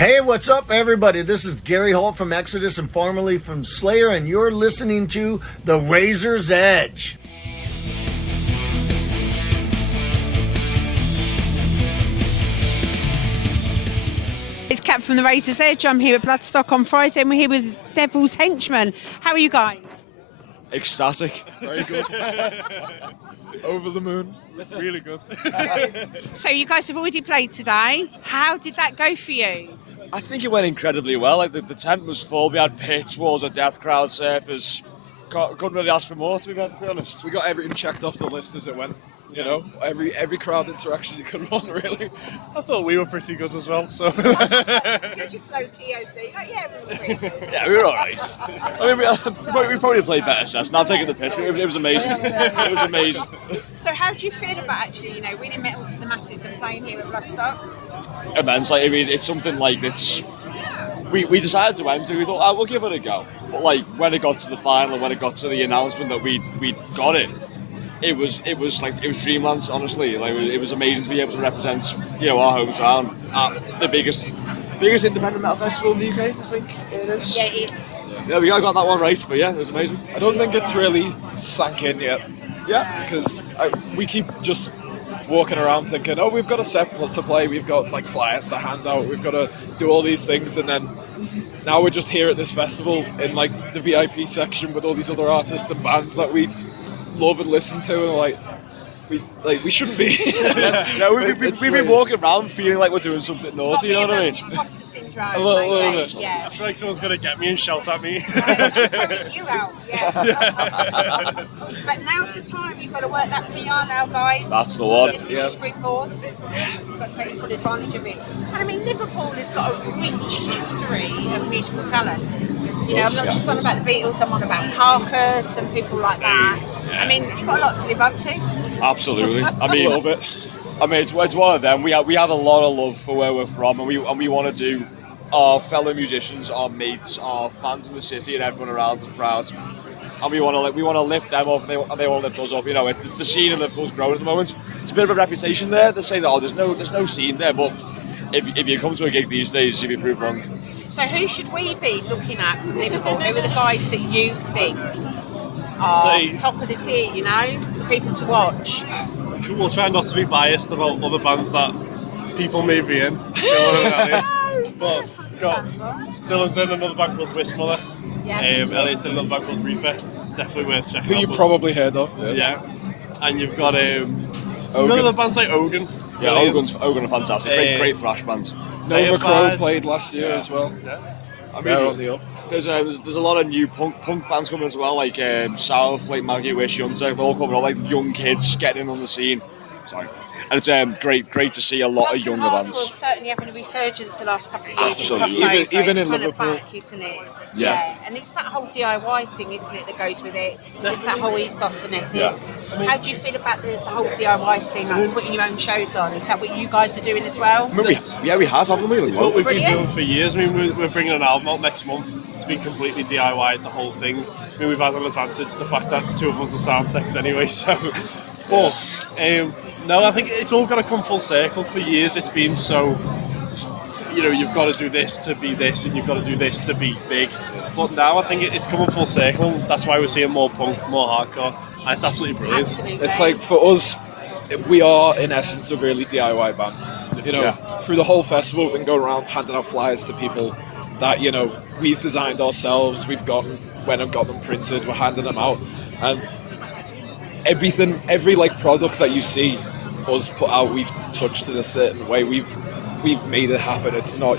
Hey, what's up, everybody? This is Gary Holt from Exodus and formerly from Slayer, and you're listening to The Razor's Edge. It's Kat from The Razor's Edge. I'm here at Bloodstock on Friday, and we're here with Devil's Henchmen. How are you guys? Ecstatic. Very good. Over the moon. Really good. So you guys have already played today. How did that go for you? I think it went incredibly well. Like the tent was full. We had pits, walls, a death crowd, surfers. Couldn't really ask for more, to be perfectly honest. We got everything checked off the list as it went. You know, every crowd interaction you could want, really. I thought we were pretty good as well, so... You're just low-key, OT. Yeah, we were pretty good. Yeah, we were alright. I mean, we probably played better sets. Now I'm taking the piss, but it was amazing. It was amazing. So how do you feel about actually, winning metal to the masses and playing here at Bloodstock? Immense. Like, I mean, it's something like it's... We decided to enter. We thought, we'll give it a go. But like when it got to the final, when it got to the announcement that we got it, it was dreamland. Honestly, like it was amazing to be able to represent our hometown at the biggest independent metal festival in the UK. I think it is. Yeah, it is. Yeah, we got that one right, but yeah, it was amazing. I don't think it's really sank in yet. Yeah, because we keep just walking around thinking, oh, we've got a set to play, we've got like flyers to hand out, we've got to do all these things, and then now we're just here at this festival in like the VIP section with all these other artists and bands that we love and listen to, and we shouldn't be. We've been walking around feeling like we're doing something naughty, you know what I mean? Imposter syndrome. A little bit. Yeah. I feel like someone's going to get me and shout at me. Sorry, you out, yeah. But now's the time. You've got to work that PR now, guys. That's the one. This is your springboard. You've got to take full advantage of it. And I mean, Liverpool has got a rich history of musical talent. I'm not just on about the Beatles, I'm on about Carcass and people like that. I mean, you've got a lot to live up to. Absolutely. I mean, a little bit. I mean, it's one of them. We have a lot of love for where we're from, and we want to do our fellow musicians, our mates, our fans in the city, and everyone around us proud. And we want to lift them up, and they want to lift us up. It's the scene in Liverpool's growing at the moment. It's a bit of a reputation there. They're saying that there's no scene there, but if you come to a gig these days, you'll be proved wrong. So who should we be looking at from Liverpool? Who are the guys that you think are top of the tier, the people to watch? We'll try not to be biased about other bands that people may be in. But Dylan's in another band called Wistmother. Yeah. Elliot's in another band called Reaper. Definitely worth checking Who out. you probably heard of. Yeah. And you've got other bands like Ogun. Yeah, Ogun are fantastic. Great thrash bands. Nova Crow played last year as well. Yeah. I mean, they're on the up. There's a lot of new punk bands coming as well, like South, like Maggie Wish, Hunter. They're all coming up, like young kids getting in on the scene. Sorry. And it's great to see a lot of younger bands. Well, certainly having a resurgence the last couple of years. Absolutely. Even in kind Liverpool. of back, isn't it? Yeah. And it's that whole DIY thing, isn't it, that goes with it. It's that whole ethos and ethics. Yeah. How do you feel about the whole DIY scene, like putting your own shows on? Is that what you guys are doing as well? We have, haven't we? It's what we've been doing for years. I mean, we're bringing an album out next month. It's been completely DIY, the whole thing. I mean, we've had an advantage, the fact that two of us are sound techs anyway, so... But, no, I think it's all got to come full circle. For years it's been so, you've got to do this to be this, and you've got to do this to be big. But now I think it's coming full circle, and that's why we're seeing more punk, more hardcore, and it's absolutely brilliant. Absolutely. It's like, for us, we are in essence a really DIY band. Through the whole festival we've been going around handing out flyers to people that we've designed ourselves, went and got them printed, we're handing them out, and every product that you see us put out, we've touched in a certain way, we've made it happen. It's not,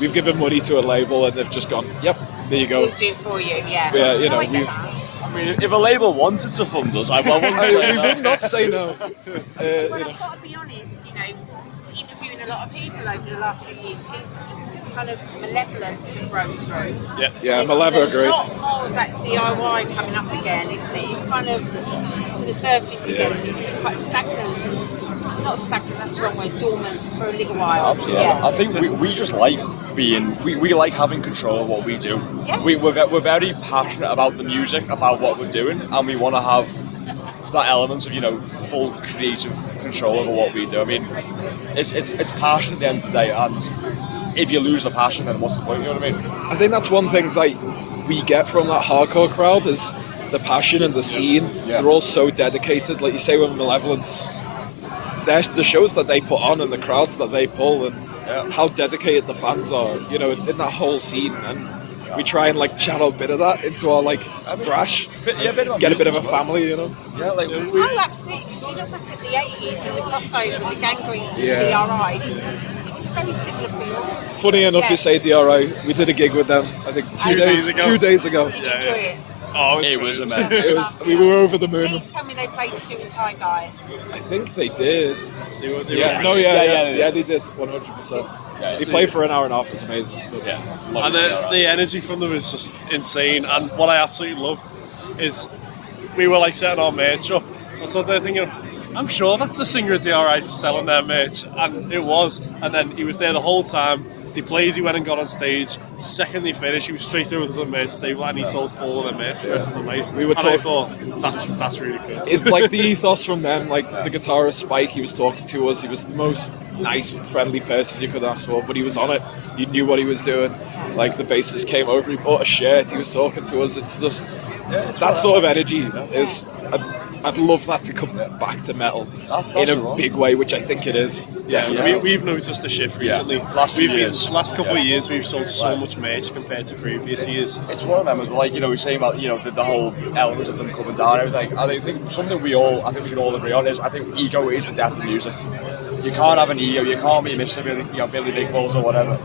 we've given money to a label and they've just gone, yep, there you go. We'll do it for you, yeah. Yeah, I mean, if a label wanted to fund us, I wouldn't say no. We would not say no. Well, I've got to be honest, interviewing a lot of people over the last few years since kind of Malevolence and broke through. Yeah, There's Malevolence are a great. lot more of that DIY coming up again, isn't it? It's kind of to the surface again. It's been quite stagnant. Not stagnant, that's the wrong word, dormant for a little while. Absolutely. Yeah. I think we just like being, we like having control of what we do. Yeah. We're very passionate about the music, about what we're doing, and we want to have that element of full creative control over what we do. I mean, it's passion at the end of the day, and if you lose the passion, then what's the point? You know what I mean? I think that's one thing like we get from that hardcore crowd is the passion and the scene. Yeah. They're all so dedicated. Like you say with Malevolence, the shows that they put on and the crowds that they pull and how dedicated the fans are. You know, it's in that whole scene, and we try and like channel a bit of that into our like thrash. Get a bit of a family, you know. Yeah, like Oh, absolutely. Because you look back at the 80s and the crossover with the Gangrenes and the DRIs, it was a very similar feel. Funny enough, you say DRI. We did a gig with them. I think 2 days ago. 2 days ago. Did you enjoy it? Oh, it was immense. We were over the moon. Please tell me they played Suit and Tie Guy. I think they did. They were Yeah, they did 100%. They play for an hour and a half. It's amazing. Yeah. And the energy from them is just insane. And what I absolutely loved is we were like setting our merch up. I was sat there thinking, I'm sure that's the singer of DRI selling their merch. And it was. And then he was there the whole time. He played, he went and got on stage. Second they finished, he was straight over to the merch table and he sold all of their merch for the rest of the night. We were and I thought, that's really cool. It's like the ethos from them, like the guitarist Spike, he was talking to us. He was the most nice and friendly person you could ask for, but he was on it. You knew what he was doing. Like the bassist came over, he bought a shirt, he was talking to us. It's just that sort of energy is. I'd love that to come back to metal in a big way, which I think it is. Yeah, we've noticed a shift recently. Last couple of Yeah. years, we've sold so much merch compared to previous years. It's one of them as well, like, you know, we're saying about, you know, the whole elements of them coming down and everything. I think something we can all agree on is, I think ego is the death of music. You can't have an ego, you can't be Mr. Billy Big Balls or whatever.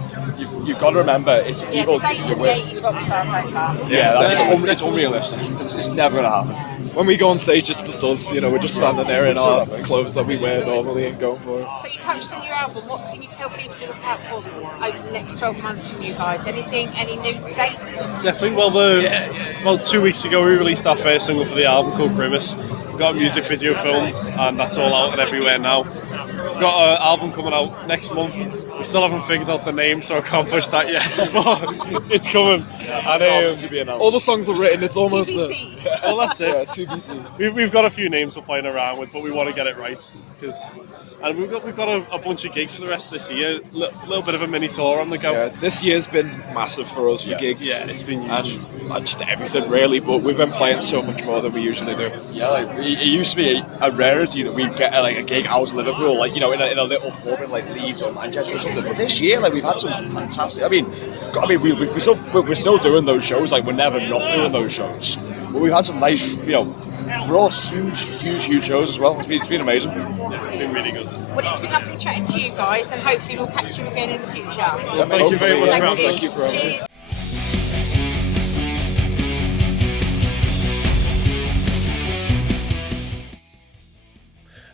You've got to remember, it's Yeah, people. the days of the 80s rock stars like that. It's unrealistic. It's never going to happen. When we go on stage, it's just us, you know, we're just standing there in our clothes that we wear normally and going for it. So you touched on your album. What can you tell people to look out for over the next 12 months from you guys? Anything? Any new dates? Definitely. Well, about 2 weeks ago, we released our first single for the album called Grimace. We've got a music video filmed, and that's all out and everywhere now. We've got an album coming out next month. We still haven't figured out the name, so I can't push that yet. But it's coming. And To be announced. All the songs are written, it's almost TBC. well, that's it. yeah, TBC. We've got a few names we're playing around with, but we want to get it right. And we've got a bunch of gigs for the rest of this year. A little bit of a mini tour on the go. Yeah, this year's been massive for us for gigs. Yeah, it's been huge. And not just everything really, but we've been playing so much more than we usually do. Yeah, like it used to be a rarity that we'd get like a gig out of Liverpool, like, you know, in a little pub in like Leeds or Manchester or something. But this year, like, we've had some fantastic. We're still doing those shows. Like, we're never not doing those shows. But we've had some nice, you know, for us, huge shows as well. It's been amazing. It's been really good. Well, it's been lovely chatting to you guys, and hopefully we'll catch you again in the future. Thank you very much for having us. Thank you for having us. Cheers.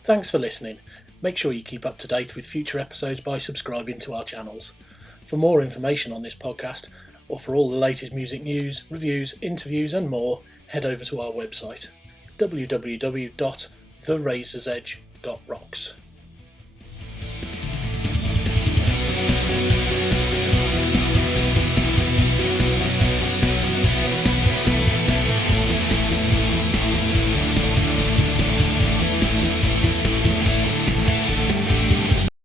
Thanks for listening. Make sure you keep up to date with future episodes by subscribing to our channels. For more information on this podcast, or for all the latest music news, reviews, interviews and more, head over to our website www.therazorsedge.rocks.